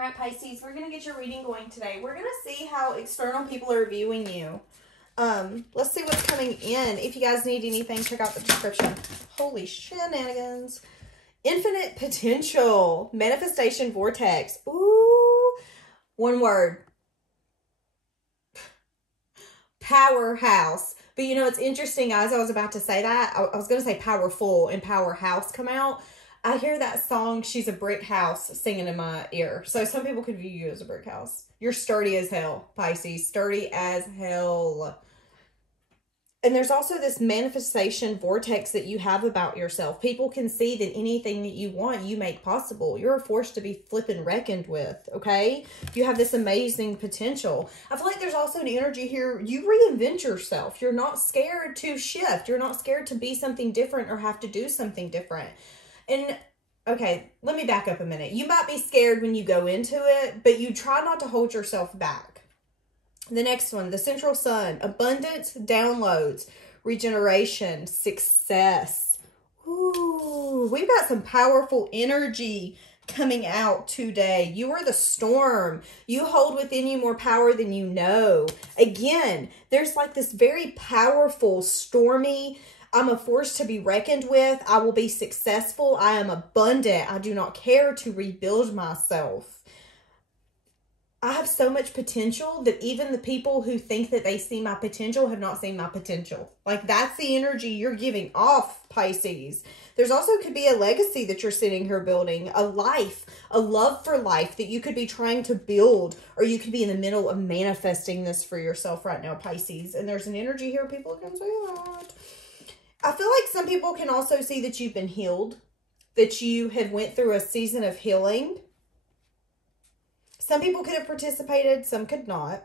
All right, Pisces, we're going to get your reading going today. We're going to see how external people are viewing you. Let's see what's coming in. If you guys need anything, check out the description. Holy shenanigans. Infinite potential. Manifestation vortex. Ooh. One word. Powerhouse. But you know, it's interesting, as I was about to say that, I was going to say powerful and powerhouse come out. I hear that song, She's a Brick House, singing in my ear. So some people could view you as a brick house. You're sturdy as hell, Pisces. Sturdy as hell. And there's also this manifestation vortex that you have about yourself. People can see that anything that you want, you make possible. You're a force to be flipping reckoned with, okay? You have this amazing potential. I feel like there's also an energy here. You reinvent yourself. You're not scared to shift. You're not scared to be something different or have to do something different. And, okay, let me back up a minute. You might be scared when you go into it, but you try not to hold yourself back. The next one, the central sun, abundance, downloads, regeneration, success. Ooh, we've got some powerful energy coming out today. You are the storm. You hold within you more power than you know. Again, there's like this very powerful, stormy, I'm a force to be reckoned with. I will be successful. I am abundant. I do not care to rebuild myself. I have so much potential that even the people who think that they see my potential have not seen my potential. Like, that's the energy you're giving off, Pisces. There's also could be a legacy that you're sitting here building, a life, a love for life that you could be trying to build, or you could be in the middle of manifesting this for yourself right now, Pisces. And there's an energy here. People can say that. I feel like some people can also see that you've been healed, that you have went through a season of healing. Some people could have participated, some could not.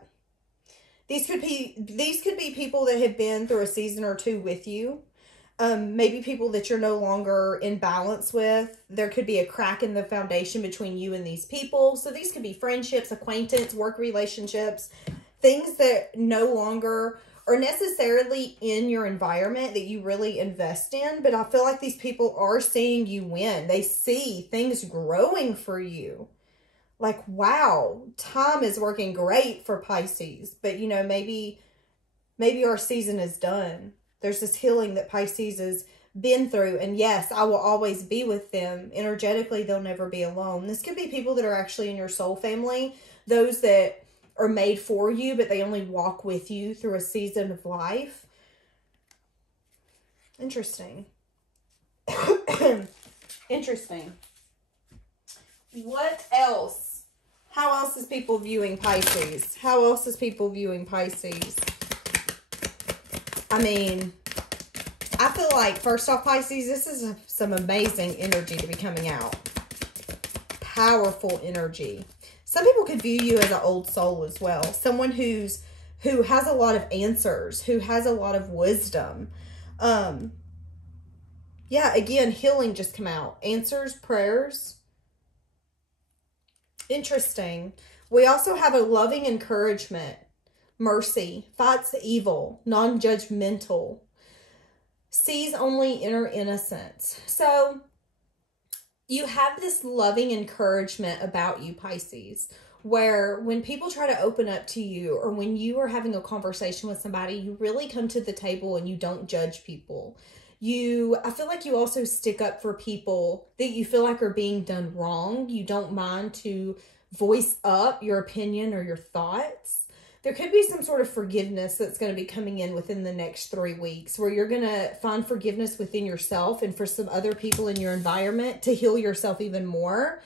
These could be people that have been through a season or two with you. Maybe people that you're no longer in balance with. There could be a crack in the foundation between you and these people. So these could be friendships, acquaintance, work relationships, things that no longer are necessarily in your environment that you really invest in. But I feel like these people are seeing you win. They see things growing for you. Like, wow, time is working great for Pisces. But, you know, maybe our season is done. There's this healing that Pisces has been through. And yes, I will always be with them. Energetically, they'll never be alone. This could be people that are actually in your soul family. Those that are made for you, but they only walk with you through a season of life. Interesting. Interesting. What else? How else is people viewing Pisces? How else is people viewing Pisces? I mean, I feel like, first off, Pisces, this is some amazing energy to be coming out. Powerful energy. Some people could view you as an old soul as well. Someone who has a lot of answers, who has a lot of wisdom. Yeah, again, healing just come out. Answers, prayers. Interesting. We also have a loving encouragement, mercy, fights evil, non-judgmental, sees only inner innocence. So you have this loving encouragement about you, Pisces, where when people try to open up to you, or when you are having a conversation with somebody, you really come to the table and you don't judge people. I feel like you also stick up for people that you feel like are being done wrong. You don't mind to voice up your opinion or your thoughts. There could be some sort of forgiveness that's going to be coming in within the next 3 weeks, where you're going to find forgiveness within yourself and for some other people in your environment to heal yourself even more.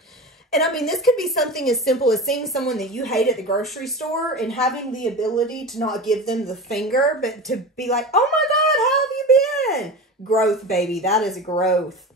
And I mean, this could be something as simple as seeing someone that you hate at the grocery store and having the ability to not give them the finger, but to be like, oh my God, how have you been? Growth, baby. That is growth.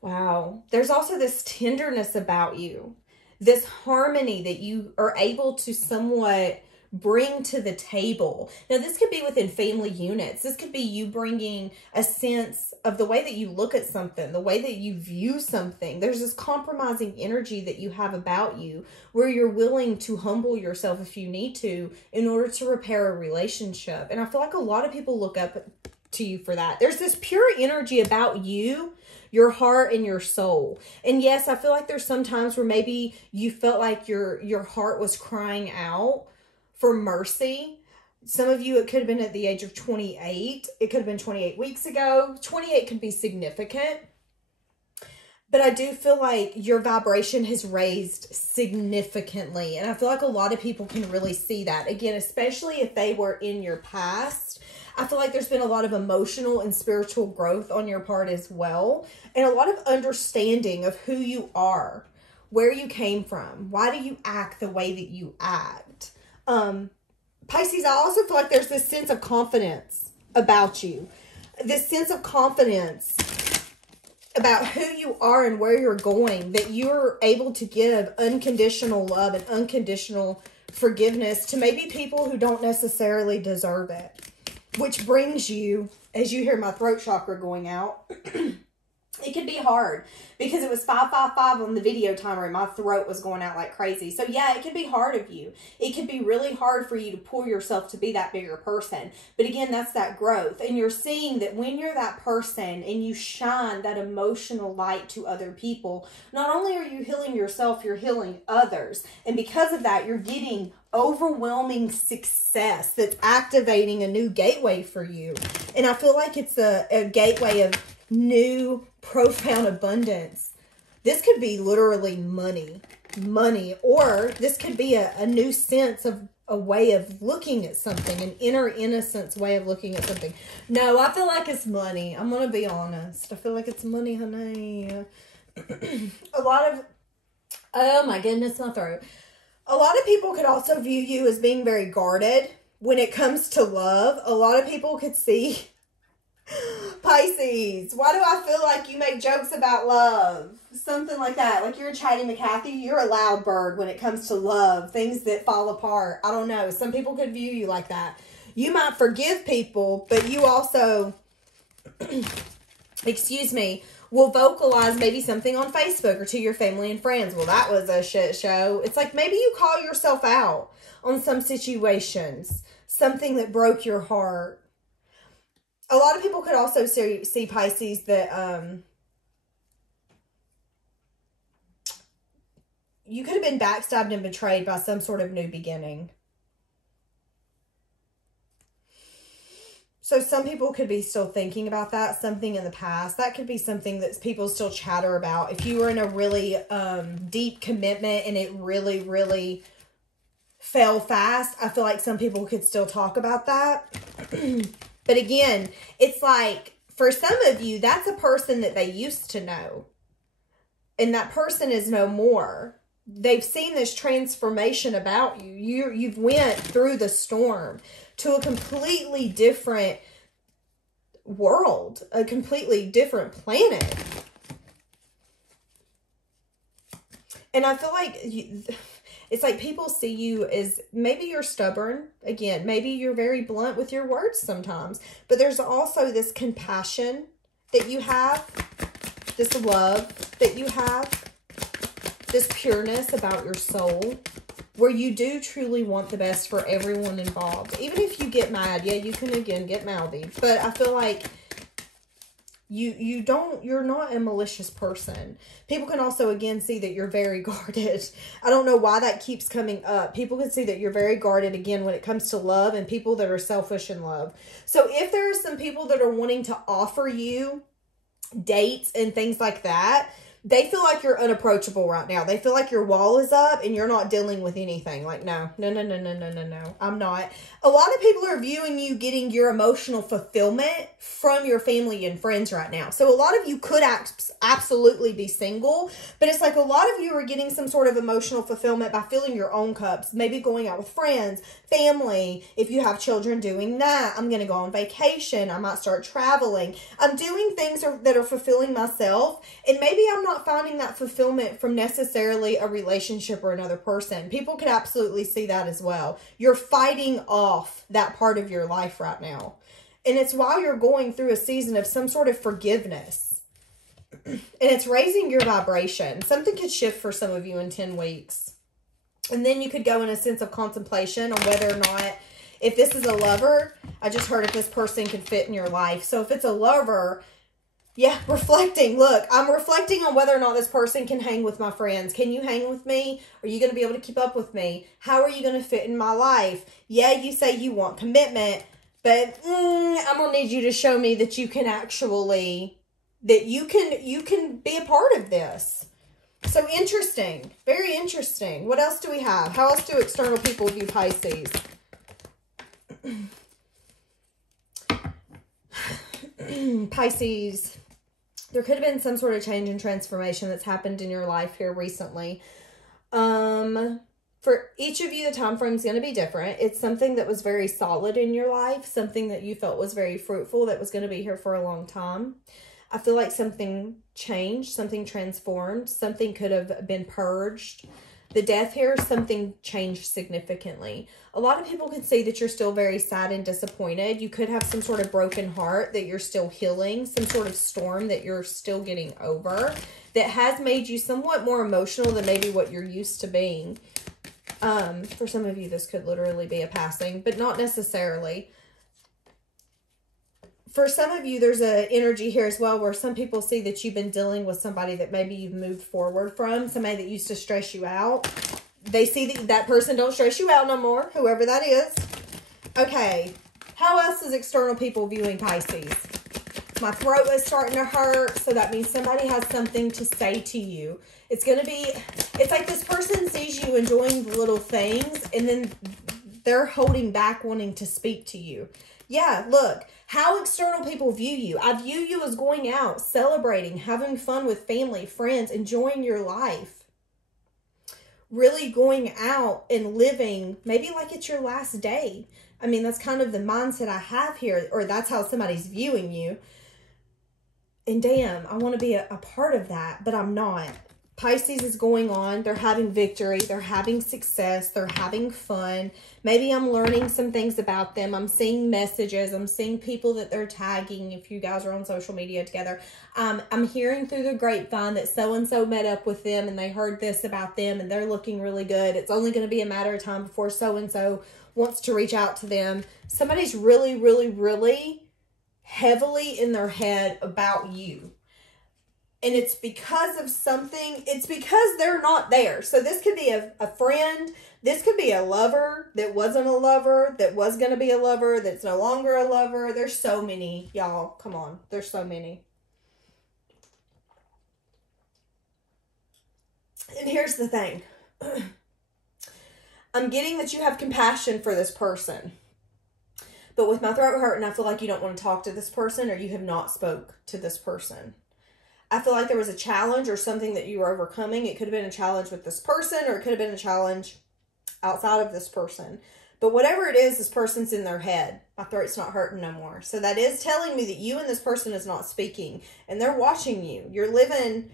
Wow. There's also this tenderness about you. This harmony that you are able to somewhat bring to the table. Now, this could be within family units. This could be you bringing a sense of the way that you look at something, the way that you view something. There's this compromising energy that you have about you where you're willing to humble yourself if you need to in order to repair a relationship. And I feel like a lot of people look up to you for that. There's this pure energy about you, your heart, and your soul. And yes, I feel like there's some times where maybe you felt like your heart was crying out for mercy. Some of you, it could have been at the age of 28. It could have been 28 weeks ago. 28 could be significant. But I do feel like your vibration has raised significantly. And I feel like a lot of people can really see that. Again, especially if they were in your past. I feel like there's been a lot of emotional and spiritual growth on your part as well. And a lot of understanding of who you are, where you came from. Why do you act the way that you act? Pisces, I also feel like there's this sense of confidence about you. This sense of confidence about who you are and where you're going, that you're able to give unconditional love and unconditional forgiveness to maybe people who don't necessarily deserve it. Which brings you, as you hear my throat chakra going out, it could be hard because it was 555 on the video timer and my throat was going out like crazy. So yeah, it could be hard of you. It could be really hard for you to pull yourself to be that bigger person. But again, that's that growth. And you're seeing that when you're that person and you shine that emotional light to other people, not only are you healing yourself, you're healing others. And because of that, you're getting overwhelming success that's activating a new gateway for you. And I feel like it's a gateway of new profound abundance. This could be literally money, or this could be a new sense of a way of looking at something, an inner innocence way of looking at something. No, I feel like it's money. I'm going to be honest. I feel like it's money, honey. A lot of, oh my goodness, my throat. A lot of people could also view you as being very guarded when it comes to love. A lot of people could see Pisces, why do I feel like you make jokes about love? Something like that. Like you're a Chatty McCathy. You're a loud bird when it comes to love. Things that fall apart. I don't know. Some people could view you like that. You might forgive people, but you also, excuse me, will vocalize maybe something on Facebook or to your family and friends. Well, that was a shit show. It's like maybe you call yourself out on some situations. Something that broke your heart. A lot of people could also see Pisces that you could have been backstabbed and betrayed by some sort of new beginning. So some people could be still thinking about that, something in the past. That could be something that people still chatter about. If you were in a really deep commitment and it really, really fell fast, I feel like some people could still talk about that. But again, it's like, for some of you, that's a person that they used to know. And that person is no more. They've seen this transformation about you. You've went through the storm to a completely different world, a completely different planet. And I feel like it's like people see you as maybe you're stubborn. Again, maybe you're very blunt with your words sometimes. But there's also this compassion that you have, this love that you have, this pureness about your soul, where you do truly want the best for everyone involved. Even if you get mad, yeah, you can again get mouthy. But I feel like you're not a malicious person. People can also again see that you're very guarded. I don't know why that keeps coming up. People can see that you're very guarded again when it comes to love and people that are selfish in love. So if there are some people that are wanting to offer you dates and things like that, they feel like you're unapproachable right now. They feel like your wall is up and you're not dealing with anything. Like, no, I'm not. A lot of people are viewing you getting your emotional fulfillment from your family and friends right now. So a lot of you could absolutely be single, but it's like a lot of you are getting some sort of emotional fulfillment by filling your own cups. Maybe going out with friends, family. If you have children, doing that. I'm going to go on vacation. I might start traveling. I'm doing things that are fulfilling myself. And maybe I'm not finding that fulfillment from necessarily a relationship or another person. People could absolutely see that as well. You're fighting off that part of your life right now. And it's while you're going through a season of some sort of forgiveness. And it's raising your vibration. Something could shift for some of you in 10 weeks. And then you could go in a sense of contemplation on whether or not If this is a lover, I just heard if this person could fit in your life. So if it's a lover, yeah, reflecting. Look, I'm reflecting on whether or not this person can hang with my friends. Can you hang with me? Are you going to be able to keep up with me? How are you going to fit in my life? Yeah, you say you want commitment, but I'm going to need you to show me that you can actually, that you can be a part of this. So interesting. Very interesting. What else do we have? How else do external people view Pisces? Pisces, there could have been some sort of change and transformation that's happened in your life here recently. For each of you, the time frame is going to be different. It's something that was very solid in your life, something that you felt was very fruitful, that was going to be here for a long time. I feel like something changed, something transformed, something could have been purged. The death here, something changed significantly. A lot of people can see that you're still very sad and disappointed. You could have some sort of broken heart that you're still healing, some sort of storm that you're still getting over that has made you somewhat more emotional than maybe what you're used to being. For some of you, this could literally be a passing, but not necessarily. For some of you, there's an energy here as well where some people see that you've been dealing with somebody that maybe you've moved forward from, somebody that used to stress you out. They see that that person don't stress you out no more, whoever that is. Okay, how else is external people viewing Pisces? My throat is starting to hurt, so that means somebody has something to say to you. It's going to be, it's like this person sees you enjoying the little things, and then they're holding back wanting to speak to you. Yeah, look, how external people view you. I view you as going out, celebrating, having fun with family, friends, enjoying your life. Really going out and living, maybe like it's your last day. I mean, that's kind of the mindset I have here, or that's how somebody's viewing you. And damn, I want to be a part of that, but I'm not. Pisces is going on. They're having victory. They're having success. They're having fun. Maybe I'm learning some things about them. I'm seeing messages. I'm seeing people that they're tagging. If you guys are on social media together, I'm hearing through the grapevine that so-and-so met up with them and they heard this about them and they're looking really good. It's only going to be a matter of time before so-and-so wants to reach out to them. Somebody's really, really, really heavily in their head about you. And it's because of something, it's because they're not there. So this could be a friend. This could be a lover that wasn't a lover, that was going to be a lover, that's no longer a lover. There's so many, y'all. Come on. There's so many. And here's the thing. I'm getting that you have compassion for this person. But with my throat hurting, I feel like you don't want to talk to this person, or you have not spoke to this person. I feel like there was a challenge or something that you were overcoming. It could have been a challenge with this person, or it could have been a challenge outside of this person. But whatever it is, this person's in their head. My throat's not hurting no more. So that is telling me that you and this person is not speaking. And they're watching you. You're living,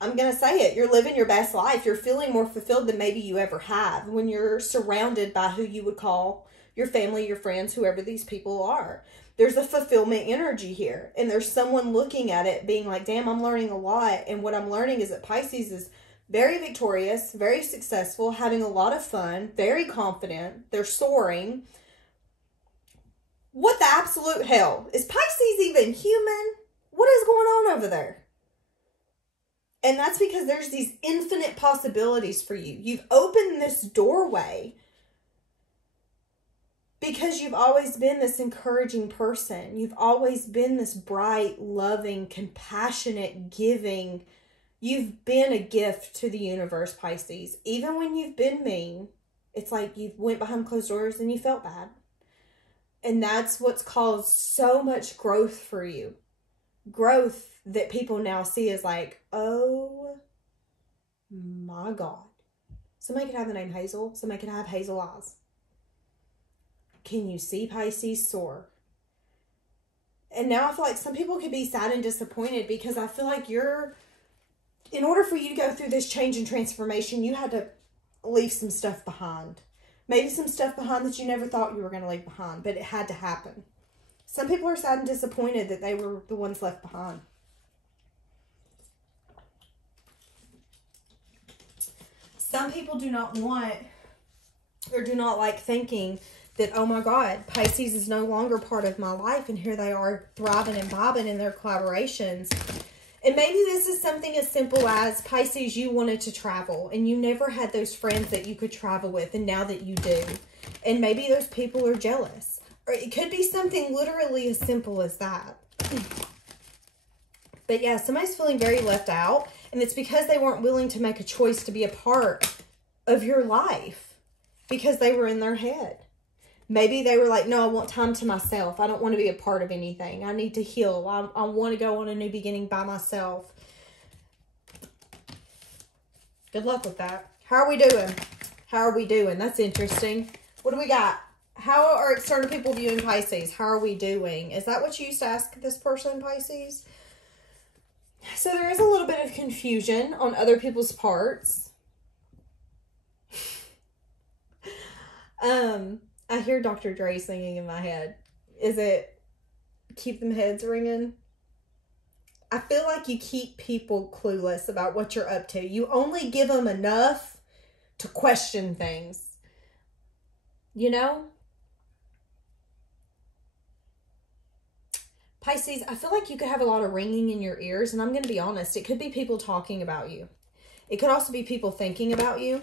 I'm going to say it, you're living your best life. You're feeling more fulfilled than maybe you ever have when you're surrounded by who you would call your family, your friends, whoever these people are. There's a fulfillment energy here. And there's someone looking at it being like, damn, I'm learning a lot. And what I'm learning is that Pisces is very victorious, very successful, having a lot of fun, very confident. They're soaring. What the absolute hell? Is Pisces even human? What is going on over there? And that's because there's these infinite possibilities for you. You've opened this doorway. Because you've always been this encouraging person. You've always been this bright, loving, compassionate, giving. You've been a gift to the universe, Pisces. Even when you've been mean, it's like you went behind closed doors and you felt bad. And that's what's caused so much growth for you. Growth that people now see as like, oh my God. Somebody could have the name Hazel. Somebody could have hazel eyes. Can you see Pisces soar? And now I feel like some people could be sad and disappointed because I feel like in order for you to go through this change and transformation, you had to leave some stuff behind. Maybe some stuff behind that you never thought you were going to leave behind, but it had to happen. Some people are sad and disappointed that they were the ones left behind. Some people do not want or do not like thinking that, oh my God, Pisces is no longer part of my life, and here they are thriving and bobbing in their collaborations. And maybe this is something as simple as, Pisces, you wanted to travel and you never had those friends that you could travel with, and now that you do. And maybe those people are jealous. Or it could be something literally as simple as that. But yeah, somebody's feeling very left out, and it's because they weren't willing to make a choice to be a part of your life because they were in their head. Maybe they were like, no, I want time to myself. I don't want to be a part of anything. I need to heal. I want to go on a new beginning by myself. Good luck with that. How are we doing? How are we doing? That's interesting. What do we got? How are external people viewing Pisces? How are we doing? Is that what you used to ask this person, Pisces? So there is a little bit of confusion on other people's parts. I hear Dr. Dre singing in my head. Is it Keep Them Heads Ringing? I feel like you keep people clueless about what you're up to. You only give them enough to question things. You know? Pisces, I feel like you could have a lot of ringing in your ears, and I'm going to be honest, it could be people talking about you. It could also be people thinking about you.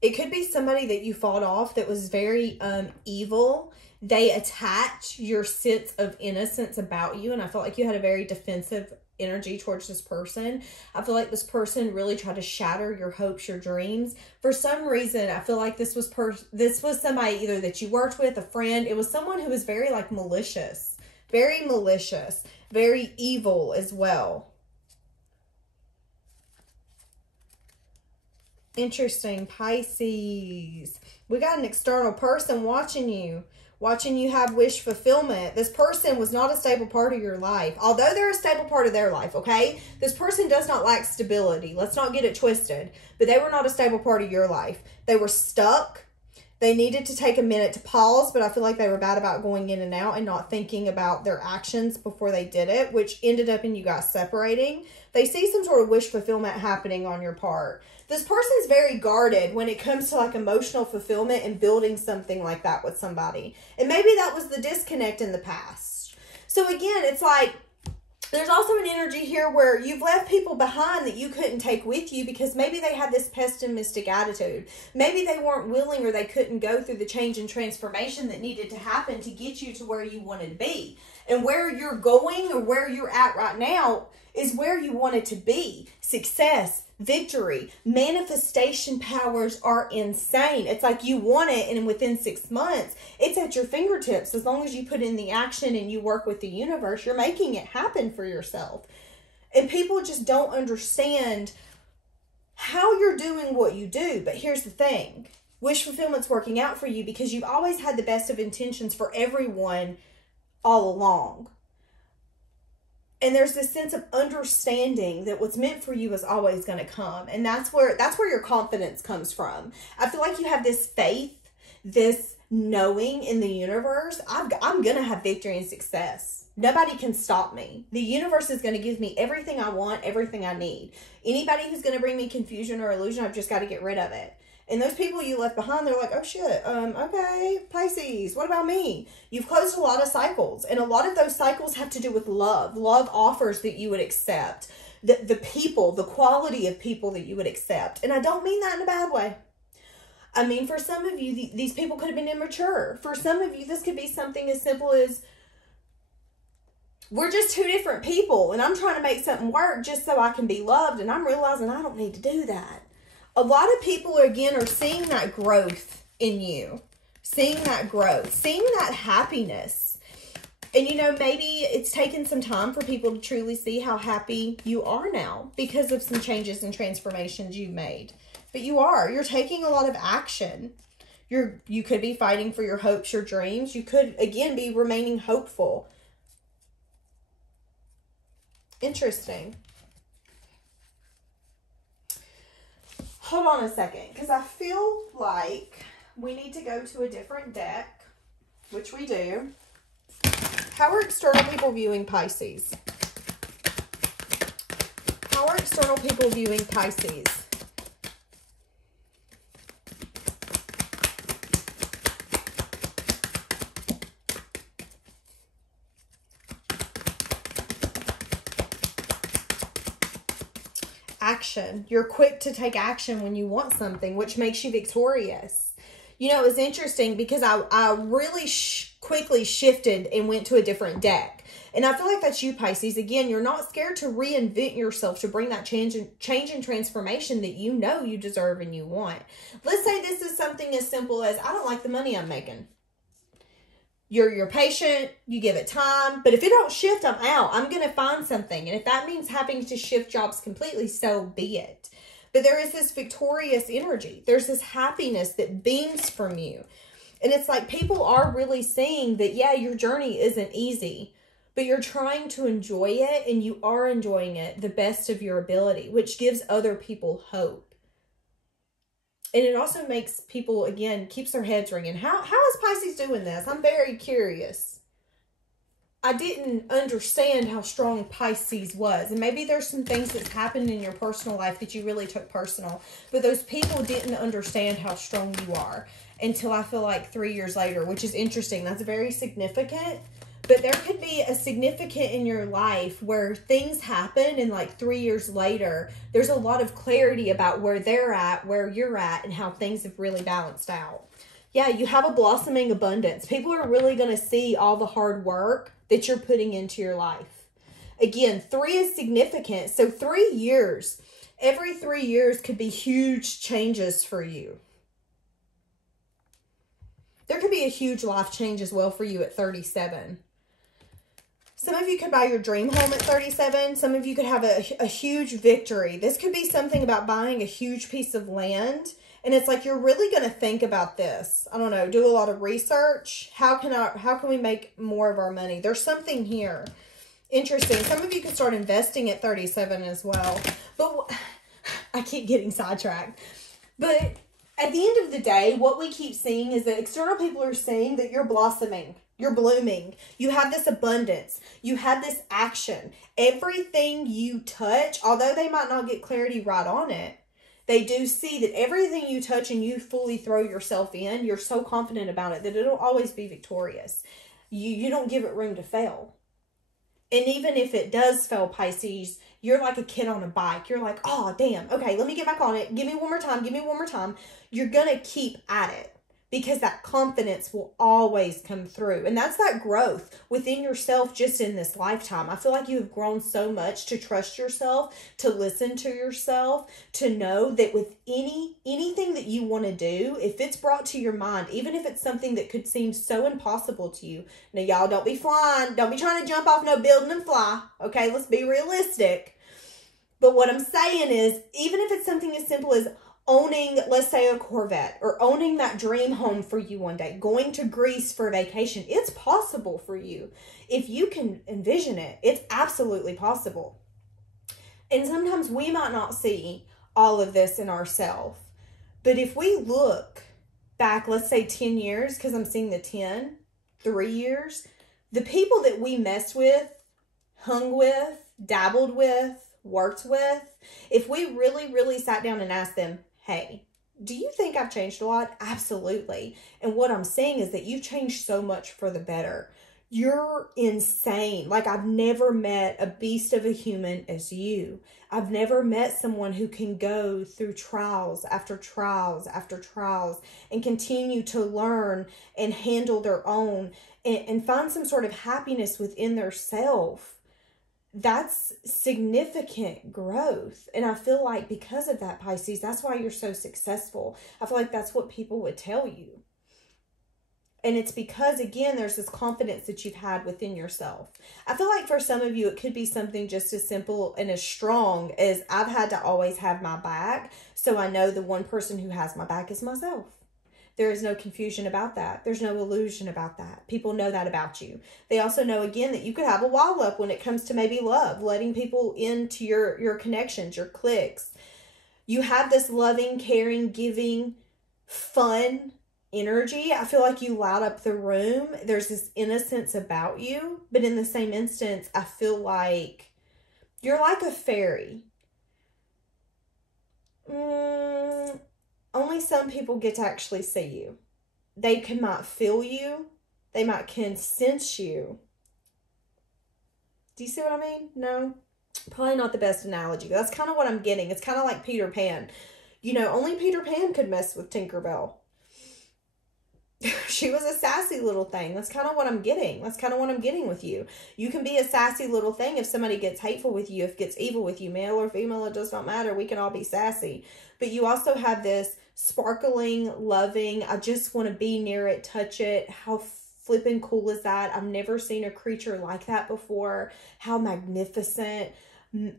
It could be somebody that you fought off that was very evil. They attach your sense of innocence about you, and I felt like you had a very defensive energy towards this person. I feel like this person really tried to shatter your hopes, your dreams. For some reason, I feel like this was somebody either that you worked with, a friend. It was someone who was very like malicious, very evil as well. Interesting, Pisces. We got an external person watching you have wish fulfillment. This person was not a stable part of your life, although they're a stable part of their life, okay? This person does not lack stability. Let's not get it twisted. But they were not a stable part of your life. They were stuck. They needed to take a minute to pause, but I feel like they were bad about going in and out and not thinking about their actions before they did it, which ended up in you guys separating. They see some sort of wish fulfillment happening on your part. This person is very guarded when it comes to like emotional fulfillment and building something like that with somebody. And maybe that was the disconnect in the past. So again, it's like, there's also an energy here where you've left people behind that you couldn't take with you because maybe they had this pessimistic attitude. Maybe they weren't willing or they couldn't go through the change and transformation that needed to happen to get you to where you wanted to be. And where you're going or where you're at right now is where you wanted to be. Success, victory, manifestation powers are insane. It's like you want it, and within 6 months, it's at your fingertips. As long as you put in the action and you work with the universe, you're making it happen for yourself. And people just don't understand how you're doing what you do. But here's the thing. Wish fulfillment's working out for you because you've always had the best of intentions for everyone all along. And there's this sense of understanding that what's meant for you is always going to come. And that's where your confidence comes from. I feel like you have this faith, this knowing in the universe. I'm going to have victory and success. Nobody can stop me. The universe is going to give me everything I want, everything I need. Anybody who's going to bring me confusion or illusion, I've just got to get rid of it. And those people you left behind, they're like, oh shit, okay, Pisces, what about me? You've closed a lot of cycles, and a lot of those cycles have to do with love. Love offers that you would accept. The people, the quality of people that you would accept. And I don't mean that in a bad way. I mean, for some of you, these people could have been immature. For some of you, this could be something as simple as, we're just two different people, and I'm trying to make something work just so I can be loved, and I'm realizing I don't need to do that. A lot of people, again, are seeing that growth in you. Seeing that growth. Seeing that happiness. And, you know, maybe it's taken some time for people to truly see how happy you are now because of some changes and transformations you've made. But you are. You're taking a lot of action. You could be fighting for your hopes, your dreams. You could, again, be remaining hopeful. Interesting. Hold on a second, because I feel like we need to go to a different deck, which we do. How are external people viewing Pisces? How are external people viewing Pisces? action. You're quick to take action when you want something, which makes you victorious. You know, it was interesting because I really quickly shifted and went to a different deck. And I feel like that's you, Pisces. Again, you're not scared to reinvent yourself to bring that change and transformation that you know you deserve and you want. Let's say this is something as simple as, I don't like the money I'm making. You're patient, you give it time, but if it don't shift, I'm out. I'm going to find something. And if that means having to shift jobs completely, so be it. But there is this victorious energy. There's this happiness that beams from you. And it's like people are really seeing that, yeah, your journey isn't easy, but you're trying to enjoy it, and you are enjoying it the best of your ability, which gives other people hope. And it also makes people, again, keeps their heads ringing. How is Pisces doing this? I'm very curious. I didn't understand how strong Pisces was. And maybe there's some things that's happened in your personal life that you really took personal. But those people didn't understand how strong you are until I feel like 3 years later, which is interesting. That's very significant. But there could be a significant in your life where things happen and like 3 years later, there's a lot of clarity about where they're at, where you're at, and how things have really balanced out. Yeah, you have a blossoming abundance. People are really going to see all the hard work that you're putting into your life. Again, 3 is significant. So 3 years, every 3 years could be huge changes for you. There could be a huge life change as well for you at 37. Some of you could buy your dream home at 37. Some of you could have a huge victory. This could be something about buying a huge piece of land. And it's like, you're really going to think about this. I don't know, do a lot of research. How can we make more of our money? There's something here. Interesting. Some of you could start investing at 37 as well. But I keep getting sidetracked. But at the end of the day, what we keep seeing is that external people are saying that you're blossoming. You're blooming. You have this abundance. You have this action. Everything you touch, although they might not get clarity right on it, they do see that everything you touch and you fully throw yourself in, you're so confident about it that it'll always be victorious. You don't give it room to fail. And even if it does fail, Pisces, you're like a kid on a bike. You're like, oh, damn. Okay, let me get back on it. Give me one more time. Give me one more time. You're going to keep at it. Because that confidence will always come through. And that's that growth within yourself just in this lifetime. I feel like you have grown so much to trust yourself, to listen to yourself, to know that with anything that you want to do, if it's brought to your mind, even if it's something that could seem so impossible to you. Now, y'all, don't be flying. Don't be trying to jump off no building and fly. Okay, let's be realistic. But what I'm saying is, even if it's something as simple as owning, let's say, a Corvette, or owning that dream home for you one day, going to Greece for a vacation, it's possible for you. If you can envision it, it's absolutely possible. And sometimes we might not see all of this in ourselves. But if we look back, let's say 10 years, because I'm seeing the 10, 3 years, the people that we messed with, hung with, dabbled with, worked with, if we really, really sat down and asked them, hey, do you think I've changed a lot? Absolutely. And what I'm saying is that you've changed so much for the better. You're insane. Like, I've never met a beast of a human as you. I've never met someone who can go through trials after trials after trials and continue to learn and handle their own and find some sort of happiness within their self. That's significant growth. And I feel like because of that, Pisces, that's why you're so successful. I feel like that's what people would tell you. And it's because, again, there's this confidence that you've had within yourself. I feel like for some of you, it could be something just as simple and as strong as I've had to always have my back. So I know the one person who has my back is myself. There is no confusion about that. There's no illusion about that. People know that about you. They also know, again, that you could have a wall up when it comes to maybe love, letting people into your connections, your cliques. You have this loving, caring, giving, fun energy. I feel like you light up the room. There's this innocence about you. But in the same instance, I feel like you're like a fairy. Only some people get to actually see you. They might feel you. They might can sense you. Do you see what I mean? No? Probably not the best analogy. That's kind of what I'm getting. It's kind of like Peter Pan. You know, only Peter Pan could mess with Tinkerbell. She was a sassy little thing. That's kind of what I'm getting. That's kind of what I'm getting with you. You can be a sassy little thing if somebody gets hateful with you, if gets evil with you, male or female, it does not matter. We can all be sassy. But you also have this sparkling, loving, I just want to be near it, touch it. How flippin' cool is that? I've never seen a creature like that before. How magnificent.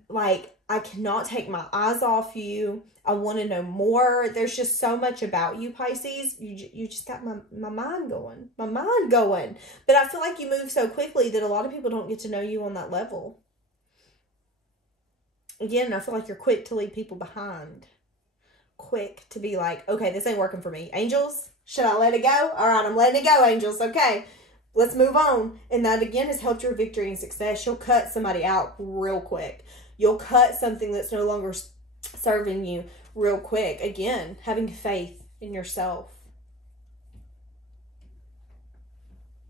Like, I cannot take my eyes off you. I want to know more. There's just so much about you, Pisces. You just got my mind going. My mind going. But I feel like you move so quickly that a lot of people don't get to know you on that level. Again, I feel like you're quick to leave people behind. Quick to be like, okay, this ain't working for me. Angels, should I let it go? All right, I'm letting it go, angels. Okay, let's move on. And that, again, has helped your victory and success. You'll cut somebody out real quick. You'll cut something that's no longer serving you real quick. Again, having faith in yourself.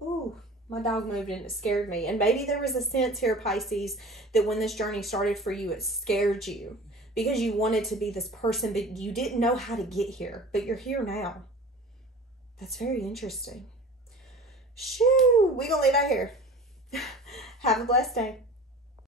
Ooh, my dog moved and it scared me. And maybe there was a sense here, Pisces, that when this journey started for you, it scared you because you wanted to be this person, but you didn't know how to get here. But you're here now. That's very interesting. Shoo, we're going to leave that here. Have a blessed day.